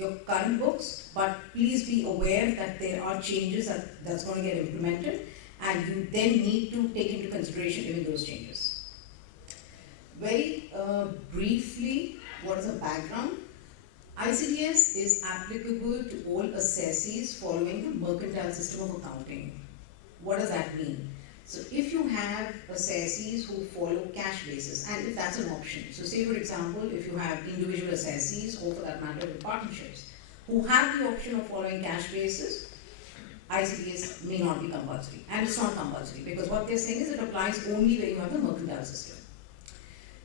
your current books, but please be aware that there are changes that's going to get implemented, and you then need to take into consideration even those changes. Very briefly, what is the background? ICDS is applicable to all assessees following the mercantile system of accounting. What does that mean? So if you have assessees who follow cash basis, and if that's an option, so say for example, if you have individual assessees, or for that matter partnerships, who have the option of following cash basis, ICDS may not be compulsory. And it's not compulsory, because what they're saying is it applies only where you have the mercantile system.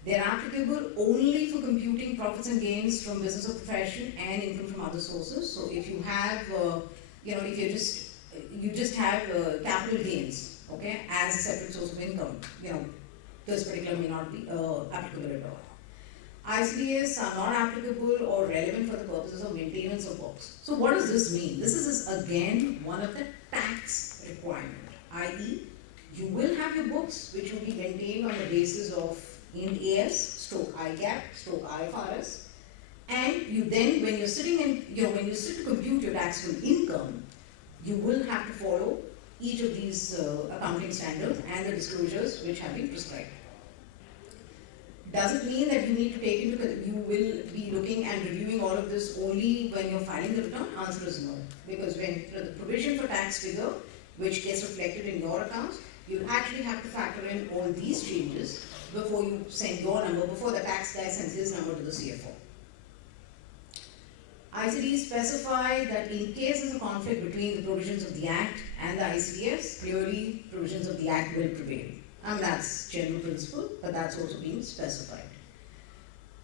They're applicable only for computing profits and gains from business or profession and income from other sources. So if you have, if you just have capital gains, okay, as a separate source of income, this particular may not be applicable at all. ICDS are not applicable or relevant for the purposes of maintenance of books. So what does this mean? This is again one of the tax requirement, i.e. you will have your books which will be maintained on the basis of Ind AS, IGAAP, IFRS, and you then, when you're sitting in, when you sit to compute your taxable income, you will have to follow each of these accounting standards and the disclosures which have been prescribed. Does it mean that you need to take into, you will be looking and reviewing all of this only when you're filing the return? Answer is no. Because when the provision for tax figure, which gets reflected in your accounts, you actually have to factor in all these changes before you send your number, before the tax guy sends his number to the CFO. ICD specify that in case there's a conflict between the provisions of the Act and the ICDS, clearly provisions of the Act will prevail. And that's general principle, but that's also being specified.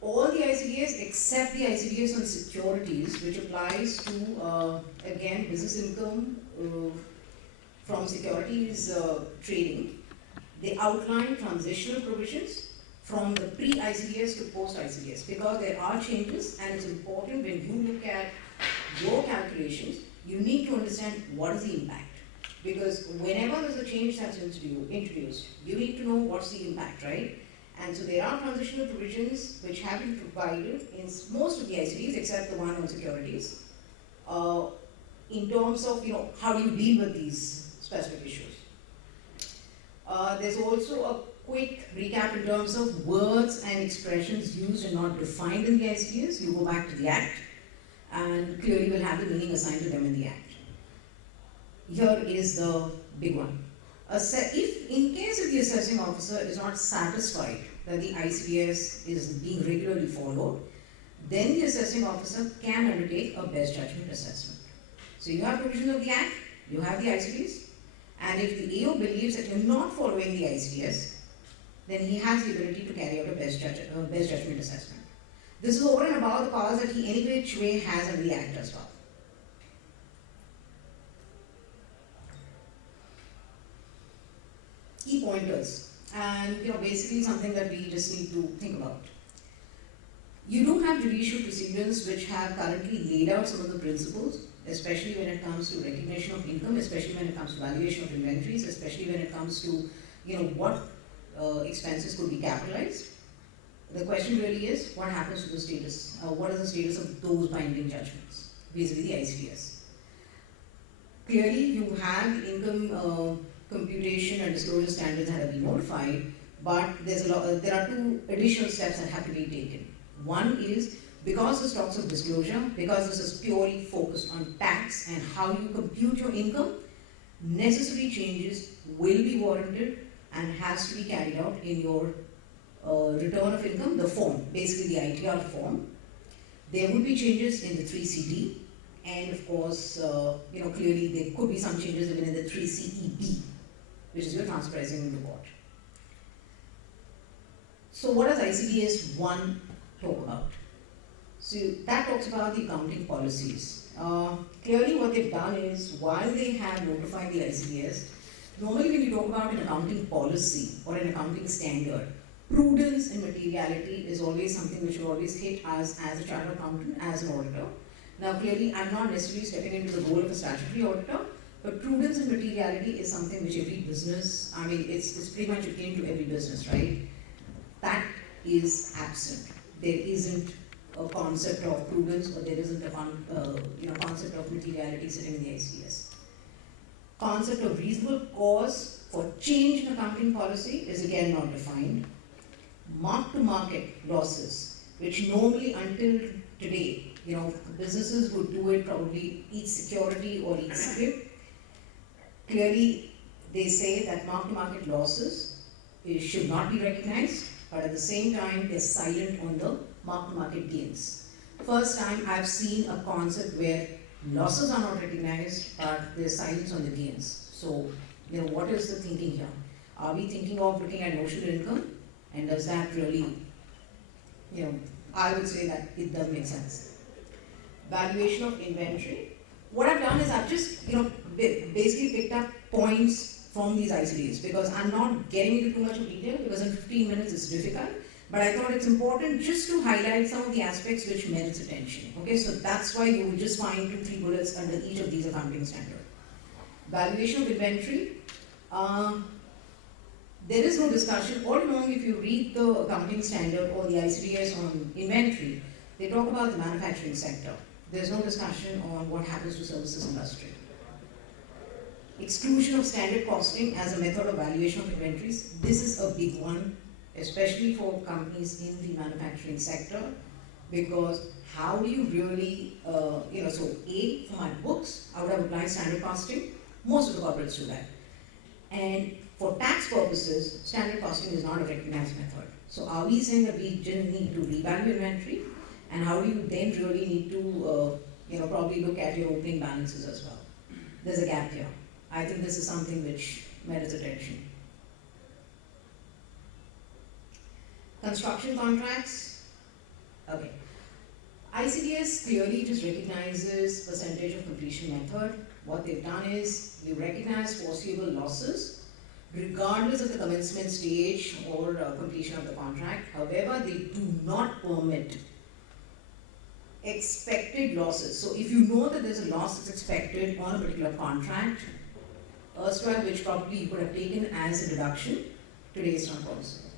All the ICDS except the ICDS on securities, which applies to, again, business income from securities trading, they outline transitional provisions from the pre-ICDS to post-ICDS, because there are changes, and it's important when you look at your calculations, you need to understand what is the impact. Because whenever there's a change that's introduced, you need to know what's the impact, right? And so there are transitional provisions which have been provided in most of the ICDs, except the one on securities, in terms of, how do you deal with these specific issues. There's also a quick recap in terms of words and expressions used and not defined in the ICDs. You go back to the Act, and clearly will have the meaning assigned to them in the Act. Here is the big one. If in case if the assessing officer is not satisfied that the ICDS is being regularly followed, then the assessing officer can undertake a best judgment assessment. So you have provisions of the Act, you have the ICDs, and if the AO believes that you're not following the ICDS, then he has the ability to carry out a best judgment assessment. This is over and above the powers that he any which way has under the Act as well. Key pointers, and basically something that we just need to think about. You do have judicial proceedings which have currently laid out some of the principles, especially when it comes to recognition of income, especially when it comes to valuation of inventories, especially when it comes to what expenses could be capitalized. The question really is, what happens to the status? What is the status of those binding judgments, basically the ICDS? Clearly, you have income computation and disclosure standards that have been modified, but there are two additional steps that have to be taken. One is, because this talks of disclosure, because this is purely focused on tax and how you compute your income, necessary changes will be warranted and has to be carried out in your return of income, the form, basically the ITR form. There will be changes in the 3CD, and of course, clearly there could be some changes even in the 3CEB, which is your transfer pricing report. So what does ICDS 1 talk about? So that talks about the accounting policies. Clearly what they've done is, while they have notified the ICDS, normally when you talk about an accounting policy or an accounting standard, prudence and materiality is always something which will always hit us as a chartered accountant, as an auditor. Now clearly I'm not necessarily stepping into the role of a statutory auditor, but prudence and materiality is something which every business, it's pretty much akin to every business, right? That is absent. There isn't a concept of prudence, or there isn't a concept of materiality sitting in the ICDS. Concept of reasonable cause for change in accounting policy is again not defined. Mark-to-market losses, which normally until today, businesses would do it probably each security or each script. Clearly, they say that mark-to-market losses should not be recognized, but at the same time, they're silent on the mark-to-market gains. First time I've seen a concept where losses are not recognized, but there's silence on the gains. So, what is the thinking here? Are we thinking of looking at notional income? And does that really, I would say that it does make sense. Valuation of inventory. What I've done is I've just, basically picked up points from these ICDs, because I'm not getting into too much of detail, because in 15 minutes it's difficult. But I thought it's important just to highlight some of the aspects which merits attention. Okay, so that's why you will just find 2-3 bullets under each of these accounting standards. Valuation of inventory. There is no discussion. All along, if you read the accounting standard or the ICDS on inventory, they talk about the manufacturing sector. There's no discussion on what happens to services industry. Exclusion of standard costing as a method of valuation of inventories. This is a big one, especially for companies in the manufacturing sector, because how do you really, so A, for my books, I would have applied standard costing. Most of the corporates do that. And for tax purposes, standard costing is not a recognized method. So are we saying that we didn't need to revalue inventory? And how do you then really need to, probably look at your opening balances as well? There's a gap here. I think this is something which merits attention. Construction contracts. Okay. ICDS clearly just recognizes percentage of completion method. What they've done is they recognize foreseeable losses regardless of the commencement stage or completion of the contract. However, they do not permit expected losses. So if you know that there's a loss that's expected on a particular contract, erstwhile, which probably you could have taken as a deduction, today it's not possible.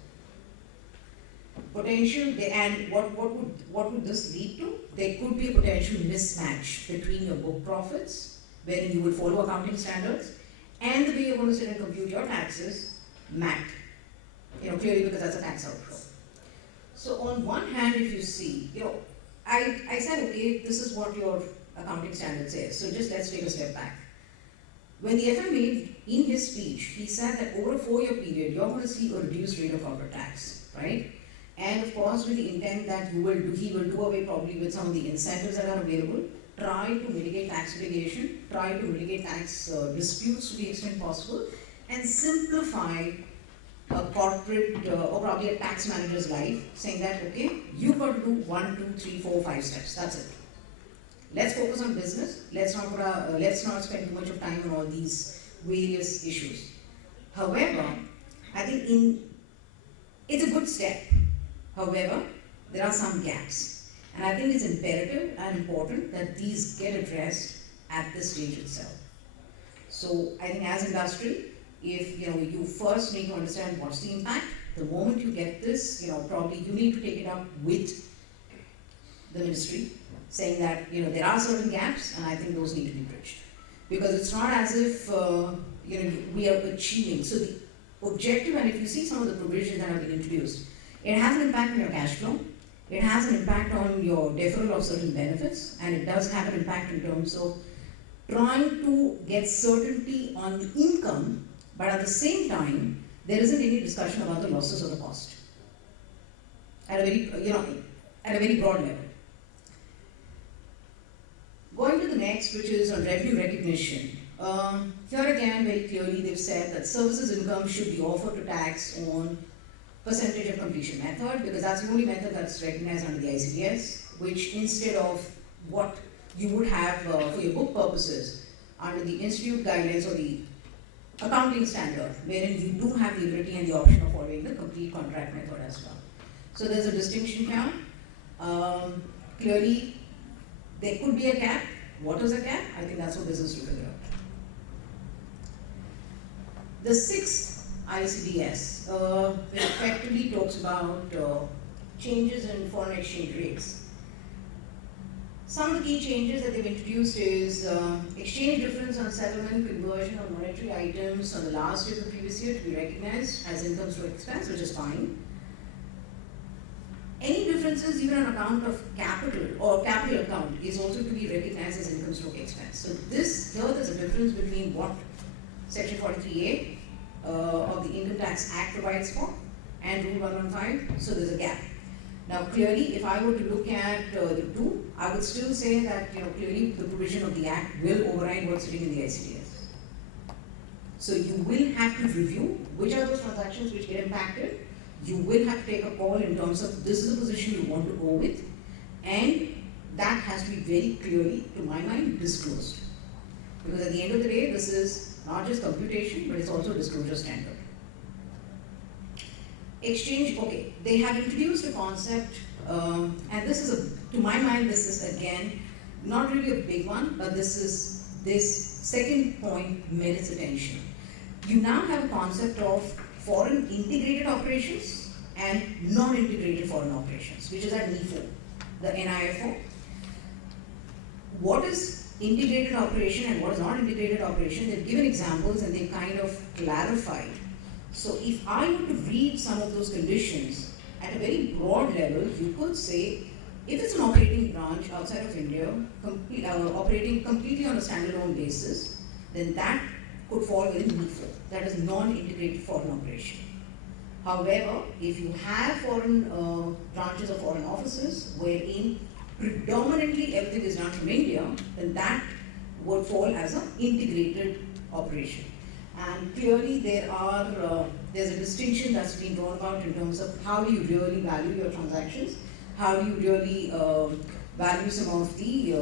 Potential, and what would this lead to? There could be a potential mismatch between your book profits, wherein you will follow accounting standards, and the way you're going to sit and compute your taxes, MAT. Clearly because that's a tax outflow. So on one hand, if you see, I said, okay, this is what your accounting standard says. So just let's take a step back. When the FM made in his speech, he said that over a 4-year period, you're going to see a reduced rate of corporate tax, right? And of course, with the intent that he will do away probably with some of the incentives that are available, try to mitigate tax litigation, try to mitigate tax disputes to the extent possible, and simplify a corporate or probably a tax manager's life, saying that, okay, you've got to do 1, 2, 3, 4, 5 steps, that's it. Let's focus on business, let's not spend too much of time on all these various issues. However, I think it's a good step. However, there are some gaps. And I think it's imperative and important that these get addressed at this stage itself. So I think as industry, if you first need to understand what's the impact, the moment you get this, probably you need to take it up with the ministry, saying that there are certain gaps and I think those need to be bridged. Because it's not as if we are achieving. So the objective, and if you see some of the provisions that have been introduced, it has an impact on your cash flow, it has an impact on your deferral of certain benefits, and it does have an impact in terms of trying to get certainty on the income, but at the same time, there isn't any discussion about the losses or the cost at a very broad level. Going to the next, which is on revenue recognition. Here again, very clearly, they've said that services income should be offered to tax on percentage of completion method, because that's the only method that's recognized under the ICDS, which instead of what you would have for your book purposes under the institute guidelines or the accounting standard, wherein you do have the ability and the option of following the complete contract method as well. So there's a distinction here. Clearly, there could be a gap. What is a gap? I think that's what business will figure out. The sixth ICDS, which effectively talks about changes in foreign exchange rates. Some of the key changes that they've introduced is exchange difference on settlement, conversion of monetary items on the last year of the previous year to be recognized as income stroke expense, which is fine. Any differences even on account of capital or capital account is also to be recognized as income stroke expense. So there's a difference between what Section 43A of the Income Tax Act provides for and Rule 115, so there's a gap. Now clearly, if I were to look at the two, I would still say that clearly the provision of the Act will override what's sitting in the ICDS. So you will have to review which are those transactions which get impacted. You will have to take a call in terms of this is the position you want to go with, and that has to be very clearly, to my mind, disclosed. Because at the end of the day, this is not just computation, but it's also a disclosure standard. Exchange, okay, they have introduced a concept, and this is, to my mind, this is again, not really a big one, but this second point merits attention. You now have a concept of foreign integrated operations and non-integrated foreign operations, which is at NIFO, the NIFO. What is integrated operation and what is not integrated operation? They've given examples and they've kind of clarified. So if I were to read some of those conditions at a very broad level, you could say, if it's an operating branch outside of India, operating completely on a standalone basis, then that could fall within NIFO, that is non-integrated foreign operation. However, if you have foreign branches or foreign offices wherein predominantly everything is done from India, then that would fall as an integrated operation. And clearly there's a distinction that's been drawn about in terms of how do you really value your transactions, how do you really value some of the,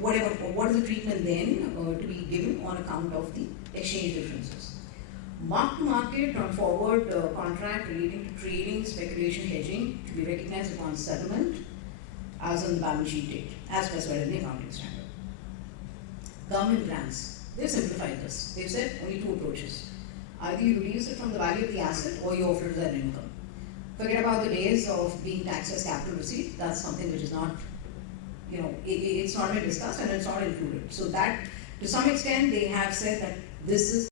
what is the treatment then to be given on account of the exchange differences. Mark to market on forward contract relating to trading, speculation, hedging to be recognized upon settlement as on the balance sheet date, as specified in the accounting standard. Government grants. They've simplified this. They've said only two approaches. Either you reduce it from the value of the asset or you offer it as an income. Forget about the days of being taxed as capital receipt. That's something which is not, it's not been discussed and it's not included. So that, to some extent, they have said that this is